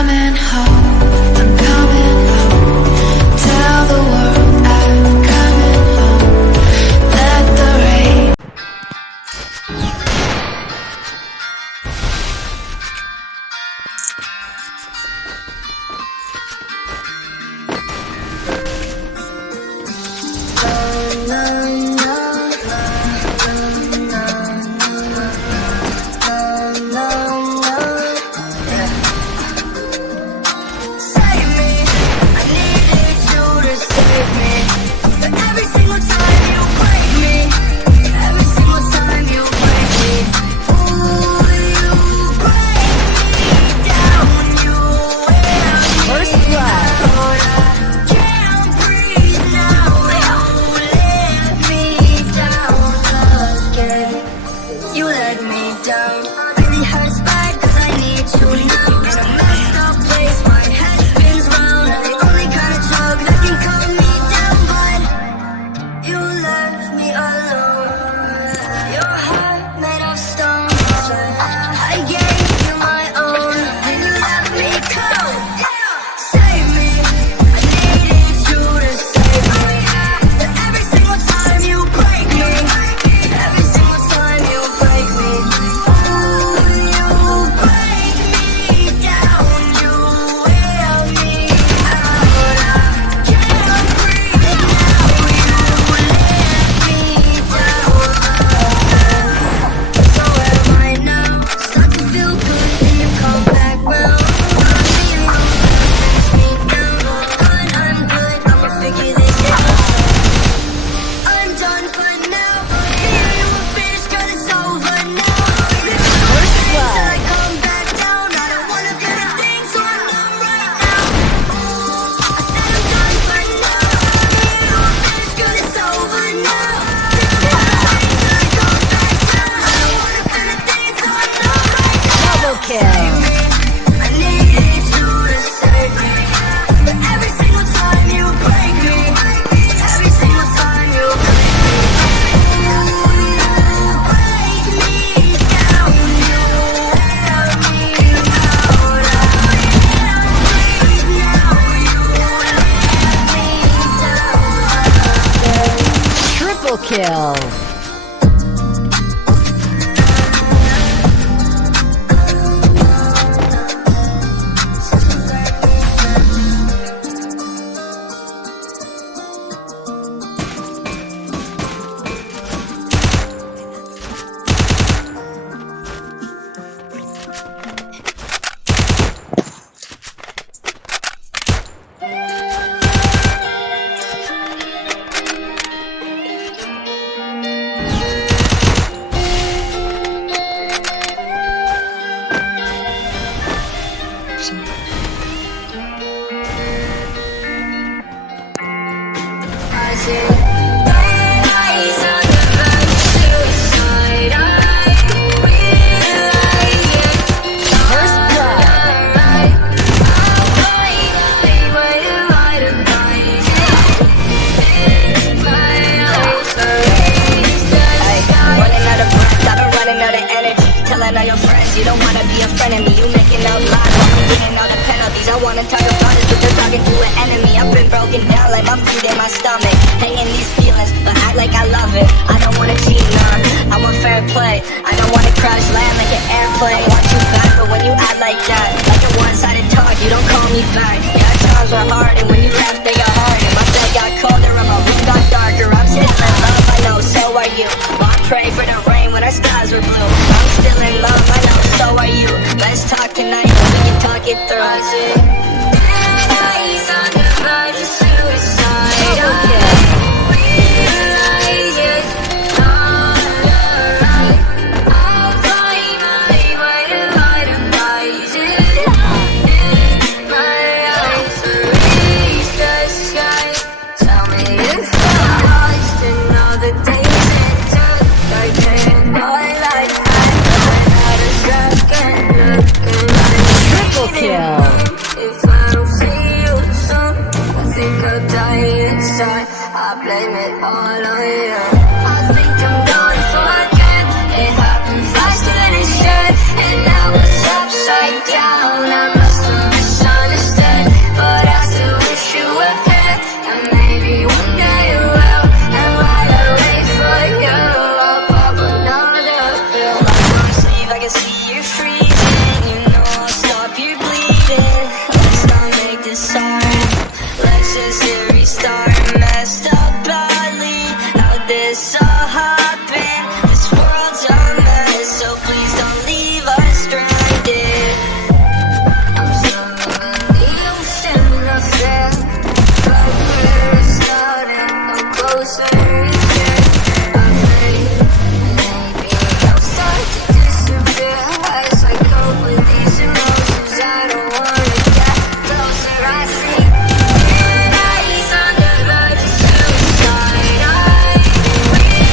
coming home, I'm coming home. Tell the world I'm coming home. Let the rain. Kill. You don't wanna be a friend of me, you making up lies while I'm getting all the penalties. I wanna talk about it, but you're talking to an enemy. I've been broken down like my food in my stomach, hanging these feelings, but act like I love it. I don't wanna cheat, nah, I want fair play. I don't wanna crash land like an airplane. I want you back, but when you act like that, like a one-sided talk, you don't call me back. Yeah, times were hard, and when you left, they got harder. My bed got colder, and my room got darker. I'm still in love, I know, so are you. Well, I pray for the rain when our skies were blue. I'm still in love, I know, so are you. Let's talk tonight, we can talk it through. Eyes on the verge of suicide. I realize it's not alright. I'll find my way to itemize it. In my eyes, reach the sky. Tell me if I'm lost in all the days it took. I can't buy like Triple kill. if I don't see you, so can see you freezing. You know I'll stop you bleeding. Let's not make this hard. Let's just hit restart. Messed up badly. How this all happened? This world's a mess, so please don't leave us stranded. I'm sorry, the ocean, nothing. Like we're starting, no closer reaching. I think maybe I'll start to disappear as I cope with these emotions. I don't wanna get closer. I see red eyes on the verge of suicide. I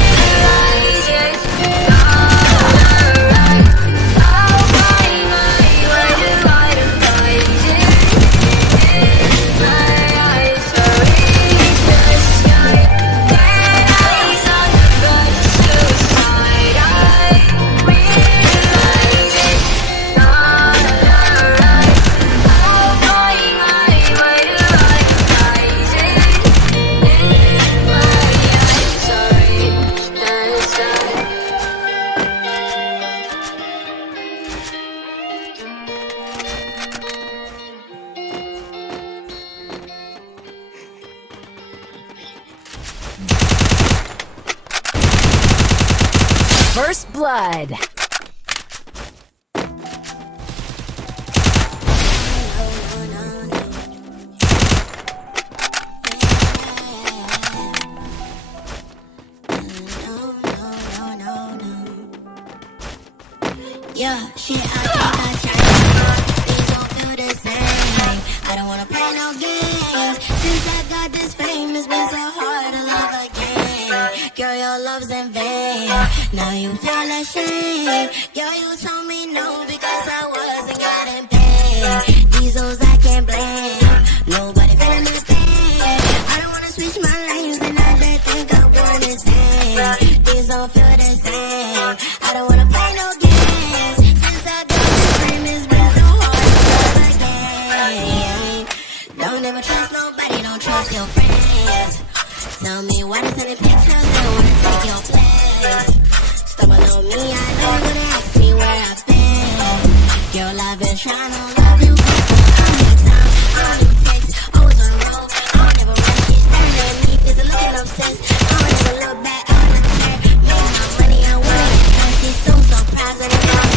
realize it's not alright. I'll find my way to vitalize it. My eyes are reach the sky. Red eyes on the verge of suicide. I realize it's not alright. I'll find my way to vitalize it. My eyes are reach the sky. First blood. Yeah, shit, I think I tried to run. Things don't feel the same. I don't wanna play no games. Since I got this fame, it's been so hard to love again. Girl, your love's in vain. Now you feel ashamed. Girl, you told me no because I wasn't getting paid. These hoes I can't blame. Nobody feeling my pain. I don't wanna switch my lanes and now they think I'm going insane. These don't feel the same. I don't wanna play no games. Since I got this fame, it's been so hard to love again. Don't ever trust nobody, don't trust your friends. Tell me why they sending pictures, they wanna take your place. Stumble on me, I know you're gonna ask me where I've been. Girl, I've been trying to love you, but how many times I don't even text, always on the road. I don't ever run shit, staring at me, there's a looking obsessed. I don't ever look back, I don't ever care. Make my money, I want it. And she's so surprised when it's all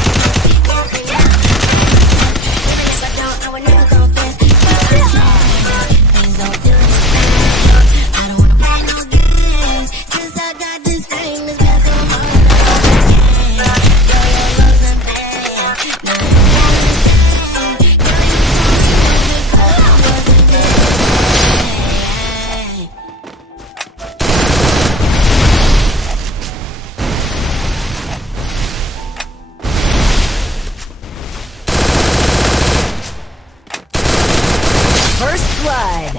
even if I don't, I would never confess. Things don't feel the same. I don't wanna play no games. Since I got this fame, it's been so hard to love again. Girl, your love's in vain. Now you feel the same. Girl, you told me no because I wasn't getting paid. First blood.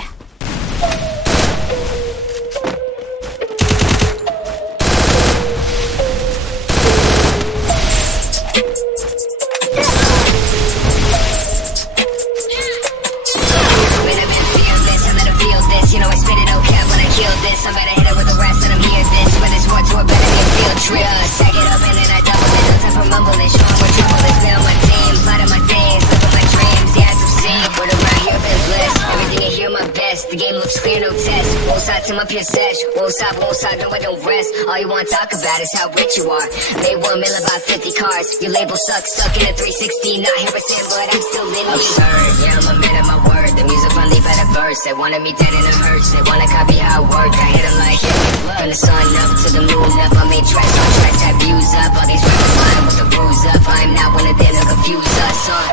When I've been fearless, I let her feel this. You know I spit it, no cap when I kill this. I'm better hit it with the rest, let them hear this. When there's more to it, better be a field trip. Sack it up and then I double it. No time for mumbling, show 'em what trouble is. Been on my team, plotting my things, living my dreams. Yeah, as I've seen, word around here been blessed. Everything in here my best. The game looks clear, no test. Won't stop till my pure sesh. Won't stop, no I don't rest. All you wanna talk about is how rich you are. Made 1 mil about 50 cars. Your label sucks, stuck in a 360. Not Harrison, but I'm still in absurd. Yeah, I'm a man of my word. The music finally better verse. They wanted me dead and it hurts. They wanna copy how I work. I hit 'em like from the sun up to the moon up. I made tracks on tracks, had views up. All these rappers lying with the rules up. I'm not one of them to confuse us on.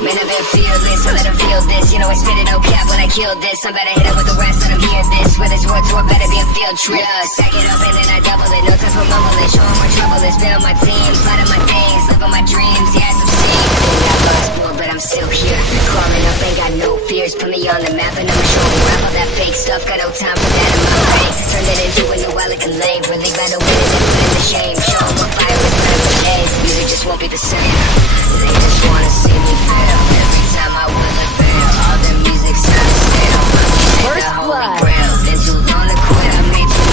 Man, I've been fearless, I let them feel this. You know I spit it, no cap when I kill this. I'm better hit it with the rest, let them hear this. Whether it's word to it, better be a field trip. Sack it up and then I double it. No time for mumbling, show 'em more trouble is. Been on my team, plotting my things, living my dreams. Yeah, as I've seen. Got lost before, but I'm still here. Crawling up, ain't got no fears. Put me on the map and I'ma show 'em rap all that fake stuff. Got no time for that in my brain. Turned it into a new Alec lane. Really glad to win it and put in the shame. Show 'em what fire is better for days. Music just won't be the same. They just wanna see me fail. Every time I will it fail. All the music sounds stale. First The holy blood. grail. Been too long to quit. I made too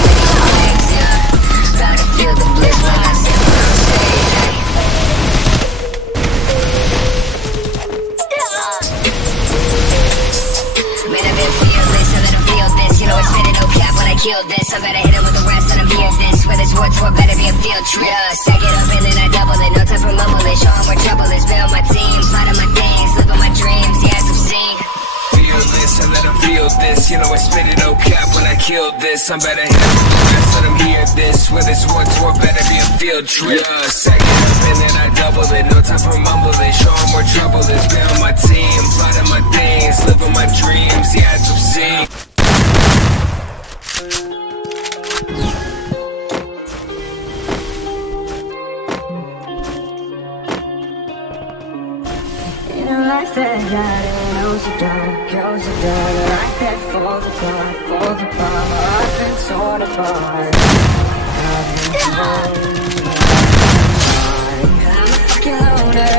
kill this. I better hit him with the rest, let him hear this. Where this war tour better be a field trip. Stack it up and then I double it. No time for mumbling, show 'em where trouble is. Build my team, plot my things, live on my dreams, yeah, some sing. Feel this, I let 'em feel this. You know I spit it no cap when I kill this. I'm better hit him with the rest, let 'em hear this. Where this war tour better be a field trip. Stack it up and then I double it. No time for mumbling, show 'em where trouble is. Build my team, plot my things, live on my dreams, yeah, some sing. Life that got it goes so dark, goes so dark. A life that falls apart, falls apart. My life been torn apart. I've been torn apart. I'm a fucking loner.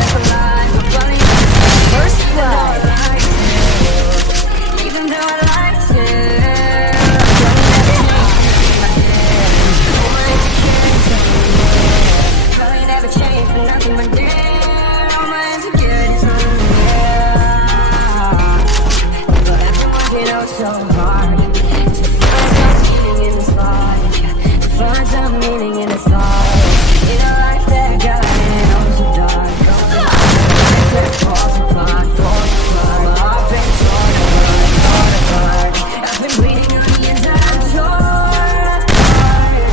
I'm alive, I'm running. First blood. Even though I like to. Probably never change for nothing but dead. So hard to find some meaning in this life, to find some meaning in this life. In a life that got it goes so dark, goes so dark. That falls apart, falls apart. My heart been torn apart, torn apart. I've been bleeding on the inside, torn apart.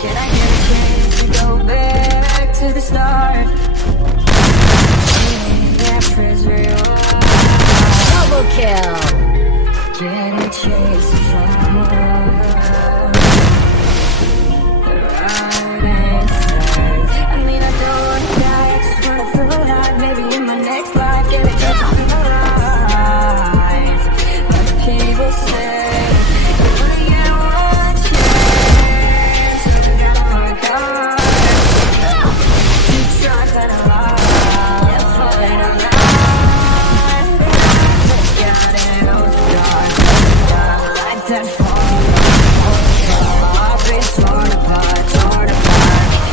Can I get a chance to go back to the start? That prisoner. Double kill. Get a chase to fire. The right answer. I mean, I don't wanna die, I just wanna feel alive. Maybe in my next life, get a chance to feel alive. But the people say you only get one chance, so you gotta work hard to try to alive. Never falling on that. That fall, I've been torn apart, torn apart.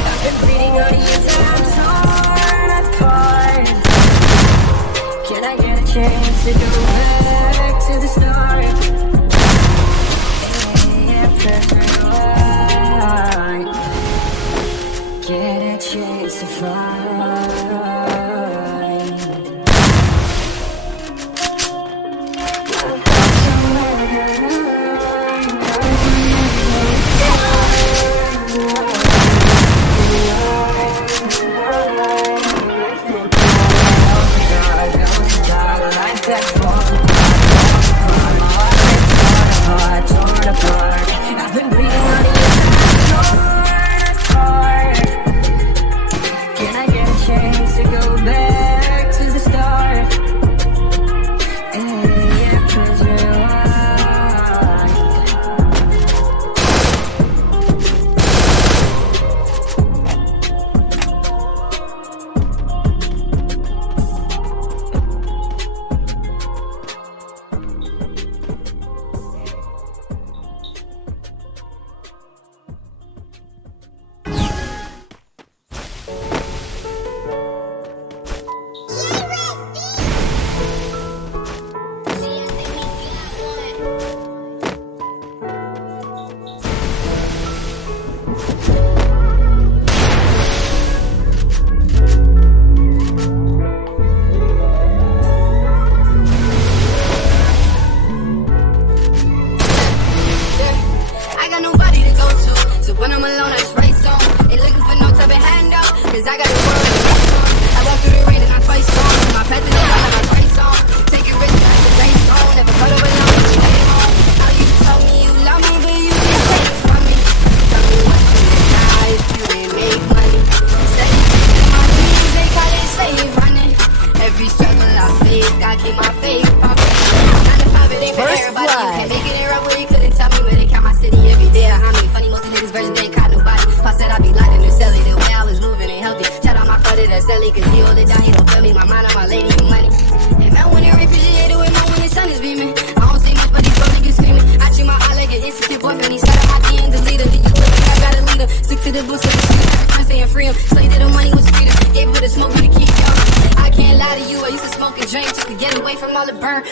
I've been bleeding on the inside, torn apart. Can I get a chance to go back to the start? Yeah, perfect light. Get a chance to fly.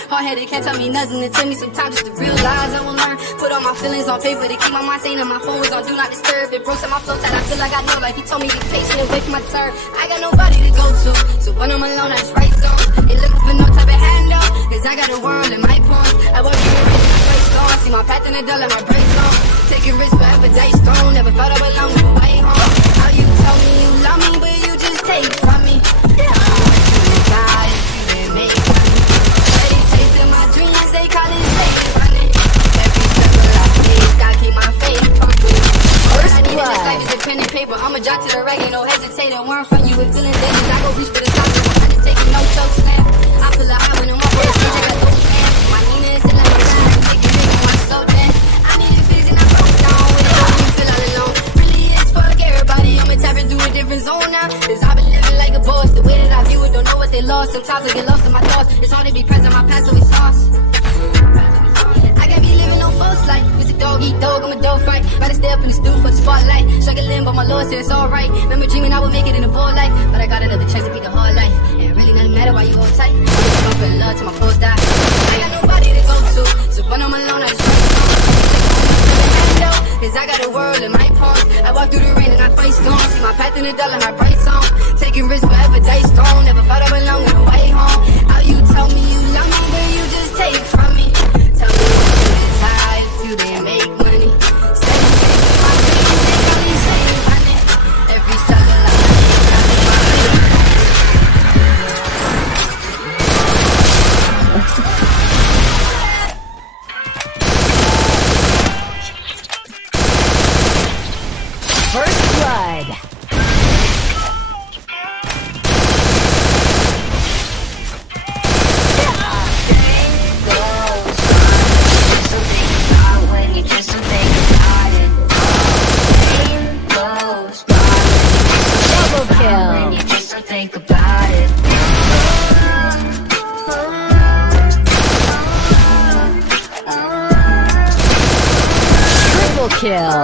Hard-headed, can't tell me nothing. It took me some time just to realize I will all my feelings on paper to keep my mind sane and my phone was on do not disturb. It broke my flow tight, I feel like I know life. He told me be patient and wait for my turn. I got nobody to go to, so when I'm alone, I just write songs. Ain't looking for no type of handout, cause I got a world in my palms. I walk through the rain in my face gone, see my path in the dollar, my brakes on. Taking risks forever, dice thrown, never felt I belong with a way home. How you tell me you love me, but you just take it from me. Yeah, I want you to die if you didn't make money. Steady chasing my dreams, they call it fake running. Every struggle I face, gotta keep my faith pumping. First I need it, this blood. life is a pen and paper. I'ma jot to the rag, ain't no hesitating. Where I'm from, you with feeling dangerous. I go reach for the top, I'm just taking no choke slam. I feel like high when I'm up, I got no plan. My Nina is still like my God, I'm taking it with my soul then. I need it fixed and I broke down with it, I don't feel all alone. Really is fuck everybody, I'ma tap into a different zone now. Cause I've been living like a boss, the way that I view it, don't know what they lost. Sometimes I get lost in my thoughts, it's hard to be present, my past always lost. I can't be living on false life. It's a dog eat dog, I'm a dog fight. Rather stay up in the stool for the spotlight. Struggling, but my Lord said it's alright. Remember dreaming I would make it in the ball life, but I got another chance to be the hard life. And really nothing matter why you hold tight. I'm just going for the love till my clothes die. I got nobody to go to, so when I'm alone, I just write songs. Cause I got a world in my palms. I walk through the rain and I face storms. See my path in the dollar, my bright song. Taking risks forever, dice thrown. Never thought I belong with a way home. How you tell me you love me, but you just take it from me. Tell me what you decide if you didn't make money. Steady chasing my dreams, they call me saying honey. Every struggle I First blood. Double kill. Think about it. Triple kill.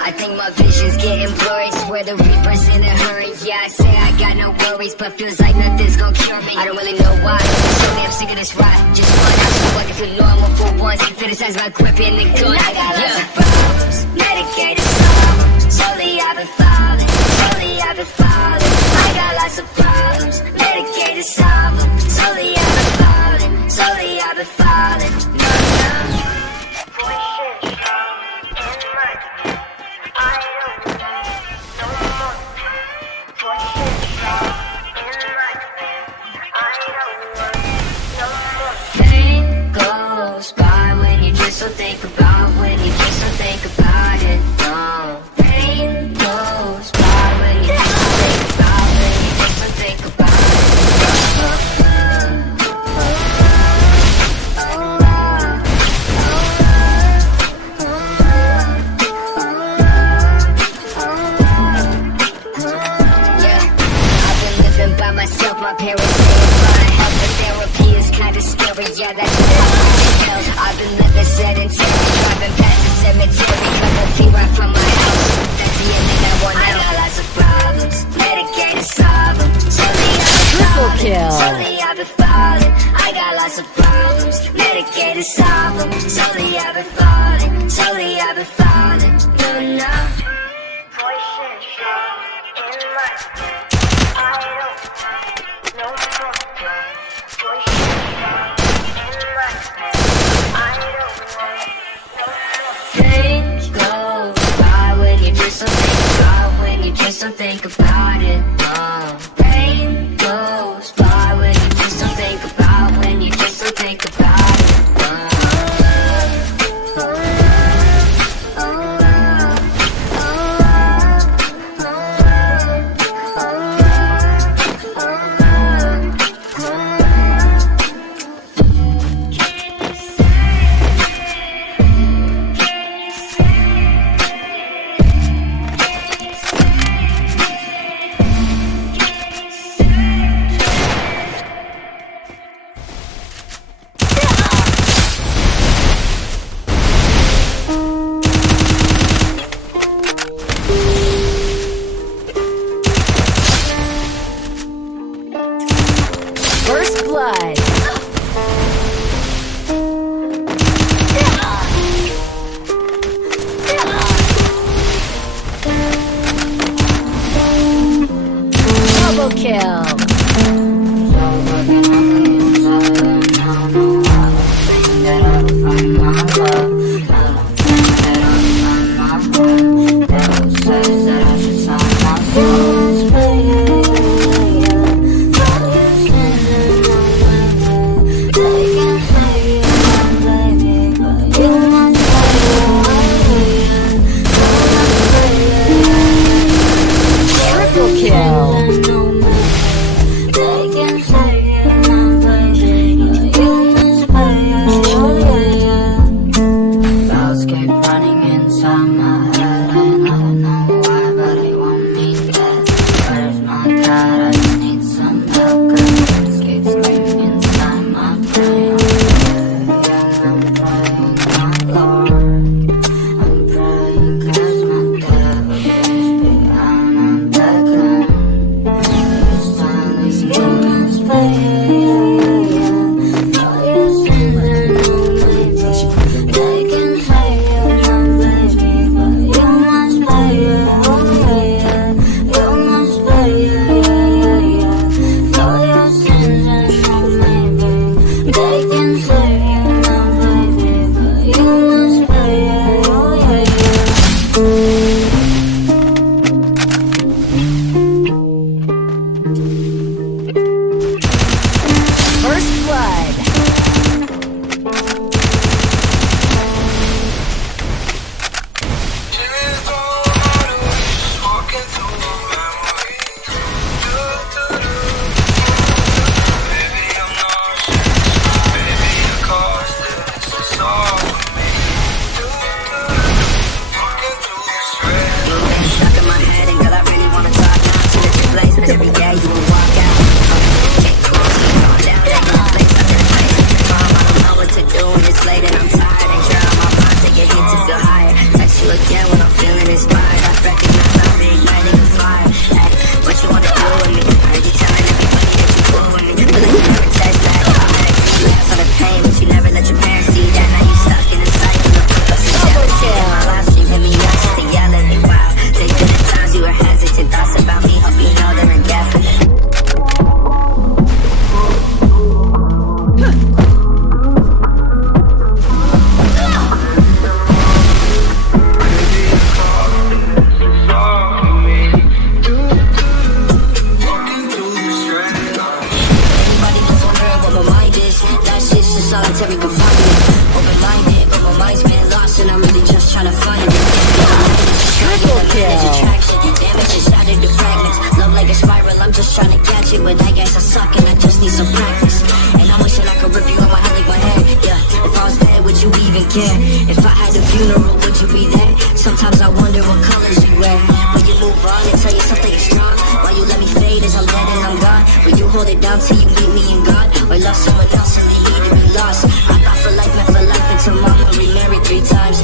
I think my vision's getting blurry. Swear the Reaper's in a hurry. Yeah, I say I got no worries, but feels like nothing's gonna cure me. I don't really know why. So I'm sick of this ride. Just run out to work if you're normal for once. Criticize my grip in the gun. I got lots of problems, medicated slowly. Slowly I've been falling. Slowly I've been falling. I got lots of problems, medicated solve them. Slowly I've been falling. Slowly I've been falling. No, no. Pain goes by when you just don't think about, when you just don't think about it. No. Pain goes by when you just don't think about, when you just don't think about Yeah, I've been living by myself, my parents say my help, but therapy is kinda scary, yeah, that's hell. I've been living sedentary, driving past the cemetery, couple feet right from my house. That's the ending I want now. I got lots of problems, medicated solve them. Slowly I've been Triple falling, kill. slowly I've been falling. I got lots of problems, medicated solve them. Slowly I've been falling, slowly I've been falling. No, no. Pain goes by when you just don't think about, when you just don't think about it. No. Pain goes by when you just don't think about, when you just don't think about it. No. practice. That shit's just solitary confinement. Open-minded, but my mind's been lost, and I'm really just trying to find it. Triple kill. Damage is shattered to fragments. Love like a spiral, I'm just trying to catch it, but I guess I suck and I just need some practice. And I'm wishing I could rip you on my head like my hair. Yeah, if I was dead, would you even care? If I had a funeral, would you be there? Sometimes I wonder what colors you wear. Will you move on and tell you something is strong? While you let me fade as I'm dead and I'm gone? Will you hold it down till you meet me in God? Or love someone else and leave me to be lost? I thought for life, meant for life until mama remarried 3 times.